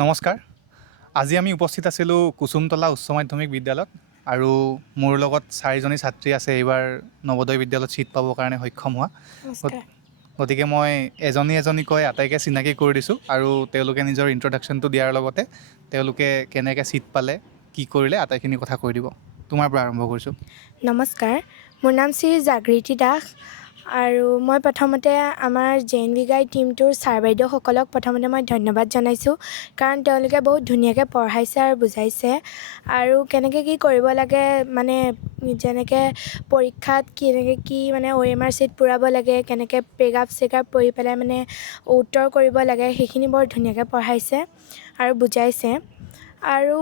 নমস্কাৰ। আজি আমি উপস্থিত আছিলোঁ কুসুমতলা উচ্চ মাধ্যমিক বিদ্যালয়ত আৰু মোৰ লগত 4জনী ছাত্ৰী আছে এইবাৰ নৱোদয় বিদ্যালয়ত ছিট পাবৰ কাৰণে সক্ষম হোৱা। নমস্কাৰ। গতিকে মই এজনীকৈ আটাইকে চিনাকি কৰি দিছোঁ আৰু তেওঁলোকে নিজৰ ইন্ট্ৰডাকশ্যনটো দিয়াৰ লগতে তেওঁলোকে কেনেকৈ ছিট পালে কি কৰিলে আটাইখিনি কথা কৈ দিব। তোমাৰ পৰা আৰম্ভ কৰিছোঁ। নমস্কাৰ, মোৰ নাম শ্ৰী জাগৃতি দাস আৰু মই প্ৰথমতে আমাৰ JNV গাইড টীমটোৰ ছাৰ বাইদেউসকলক প্ৰথমতে মই ধন্যবাদ জনাইছোঁ, কাৰণ তেওঁলোকে বহুত ধুনীয়াকৈ পঢ়াইছে আৰু বুজাইছে আৰু কেনেকৈ কি কৰিব লাগে, মানে যেনেকৈ পৰীক্ষাত কেনেকৈ কি মানে OMR ছিট পূৰাব লাগে, কেনেকৈ পেগাপ চেগাপ পঢ়ি পেলাই মানে উত্তৰ কৰিব লাগে, সেইখিনি বৰ ধুনীয়াকৈ পঢ়াইছে আৰু বুজাইছে। আৰু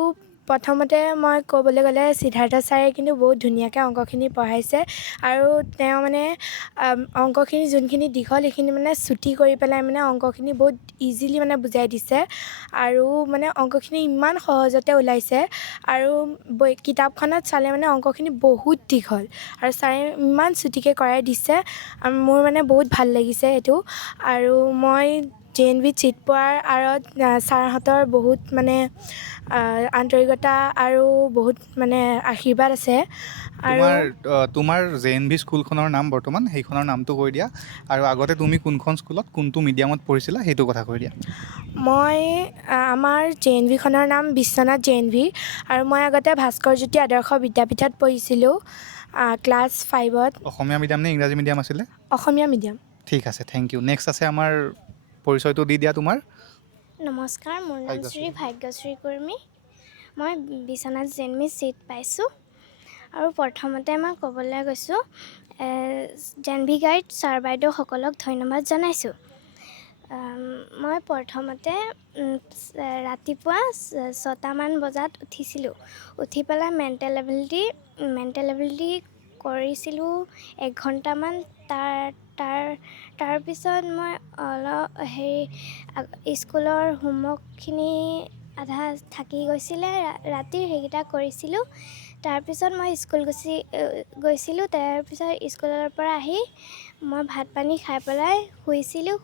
প্ৰথমতে মই ক'বলৈ গ'লে সিদ্ধাৰ্থ ছাৰে কিন্তু বহুত ধুনীয়াকৈ অংকখিনি পঢ়াইছে আৰু তেওঁ মানে অংকখিনি যোনখিনি দীঘল সেইখিনি মানে চুটি কৰি পেলাই মানে অংকখিনি বহুত ইজিলি মানে বুজাই দিছে আৰু মানে অংকখিনি ইমান সহজতে ওলাইছে আৰু কিতাপখনত চালে মানে অংকখিনি বহুত দীঘল আৰু ছাৰে ইমান চুটিকৈ কৰাই দিছে। মোৰ মানে বহুত ভাল লাগিছে এইটো। আৰু মই JNVত ছিট পোৱাৰ আঁৰত ছাৰহঁতৰ বহুত মানে আন্তৰিকতা আৰু বহুত মানে আশীৰ্বাদ আছে। আৰু তোমাৰ JNV স্কুলখনৰ নাম বৰ্তমান সেইখনৰ নামটো কৈ দিয়া আৰু আগতে তুমি কোনখন স্কুলত কোনটো মিডিয়ামত পঢ়িছিলা সেইটো কথা কৈ দিয়া। মই আমাৰ JNVখনৰ নাম বিশ্বনাথ JNV আৰু মই আগতে ভাস্কৰজ্যোতি আদৰ্শ বিদ্যাপীঠত পঢ়িছিলোঁ ক্লাছ 5ত। অসমীয়া মিডিয়াম নে ইংৰাজী মিডিয়াম আছিলে? অসমীয়া মিডিয়াম। ঠিক আছে, থেংক ইউ। নেক্সট আছে আমাৰ পৰিচয়টো দি দিয়া তোমাৰ। নমস্কাৰ, মোৰ নাম শ্ৰী ভাগ্যশ্ৰী কুৰ্মী। মই বিশ্বনাথ JNVত ছিট পাইছোঁ আৰু প্ৰথমতে মই ক'বলৈ গৈছোঁ JNV গাইড ছাৰ বাইদেউসকলক ধন্যবাদ জনাইছোঁ। মই প্ৰথমতে ৰাতিপুৱা 6টামান বজাত উঠিছিলোঁ। উঠি পেলাই মেণ্টেল এবিলিটি কৰিছিলোঁ 1 ঘণ্টামান। তাৰপিছত মই অলপ স্কুলৰ হোমৱৰ্কখিনি আধা থাকি গৈছিলে ৰাতিৰ, সেইকেইটা কৰিছিলোঁ। তাৰপিছত মই স্কুল গৈছিলোঁ। তাৰপিছত স্কুলৰ পৰা আহি মই ভাত পানী খাই পেলাই শুইছিলোঁ।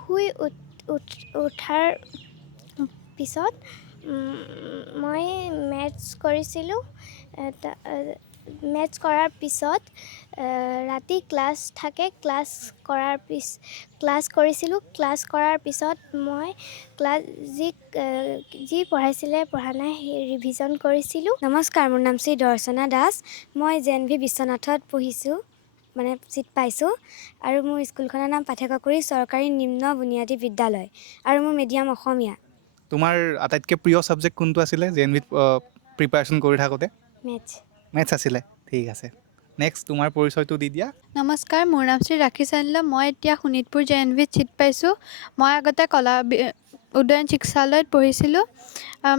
শুই উঠাৰ পিছত মই মেথছ কৰিছিলোঁ। মেথছ কৰাৰ পিছত ৰাতি ক্লাছ থাকে, ক্লাছ কৰিছিলোঁ। ক্লাছ কৰাৰ পিছত মই যি পঢ়া নাই সেই ৰিভিজন কৰিছিলোঁ। নমস্কাৰ, মোৰ নাম শ্ৰী দৰ্শনা দাস। মই JNV বিশ্বনাথত পঢ়িছোঁ, মানে ছিট পাইছোঁ আৰু মোৰ স্কুলখনৰ নাম পাঠ্যকাকৰি চৰকাৰী নিম্ন বুনিয়াদী বিদ্যালয় আৰু মোৰ মিডিয়াম অসমীয়া। তোমাৰ আটাইতকৈ প্ৰিয় ছাবজেক্ট কোনটো আছিলে JNVত প্ৰিপাৰেশ্যন কৰি থাকোঁতে? মেথছ আছিলে। ঠিক আছে, নেক্সট তোমাৰ পৰিচয়টো দি দিয়া। নমস্কাৰ, মোৰ নাম শ্ৰী ৰাখী চান্দিল। মই এতিয়া শোণিতপুৰ JNVত ছিট পাইছোঁ। মই আগতে উদয়ন চিকিৎসালয়ত পঢ়িছিলোঁ।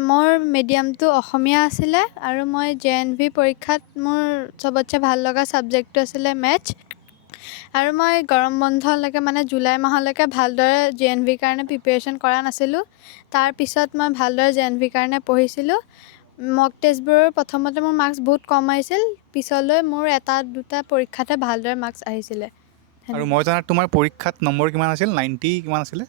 মোৰ মিডিয়ামটো অসমীয়া আছিলে আৰু মই JNV পৰীক্ষাত মোৰ চবতছে ভাল লগা ছাবজেক্টটো আছিলে মেথছ। আৰু মই গৰম বন্ধলৈকে মানে জুলাই মাহলৈকে ভালদৰে JNVৰ কাৰণে প্ৰিপেৰেশ্যন কৰা নাছিলোঁ। তাৰপিছত মই ভালদৰে JNVৰ কাৰণে পঢ়িছিলোঁ। মক টেষ্টবোৰৰ প্ৰথমতে মোৰ মাৰ্কছ বহুত কম আহিছিল, পিছলৈ মোৰ 1-2টা পৰীক্ষাতে ভালদৰে মাৰ্কছ আহিছিলে। আৰু মই জনাত তোমাৰ পৰীক্ষাত নম্বৰ কিমান আছিল? 90 কিমান আছিলে?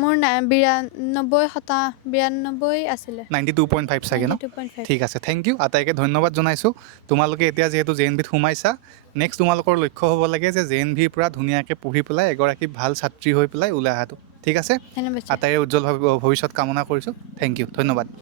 মোৰ 92 আছিলে। 92.5 চাগে ন? 92.5। ঠিক আছে, থেংক ইউ। আটাইকে ধন্যবাদ জনাইছোঁ। তোমালোকে এতিয়া যিহেতু JNVত সোমাইছা, নেক্সট তোমালোকৰ লক্ষ্য হ'ব লাগে যে JNVৰ পৰা ধুনীয়াকৈ পঢ়ি পেলাই এগৰাকী ভাল ছাত্ৰী হৈ পেলাই ওলাই অহাটো। ঠিক আছে, ধন্যবাদ। আটাইৰে উজ্জ্বল ভৱিষ্যত কামনা কৰিছোঁ। থেংক ইউ, ধন্যবাদ।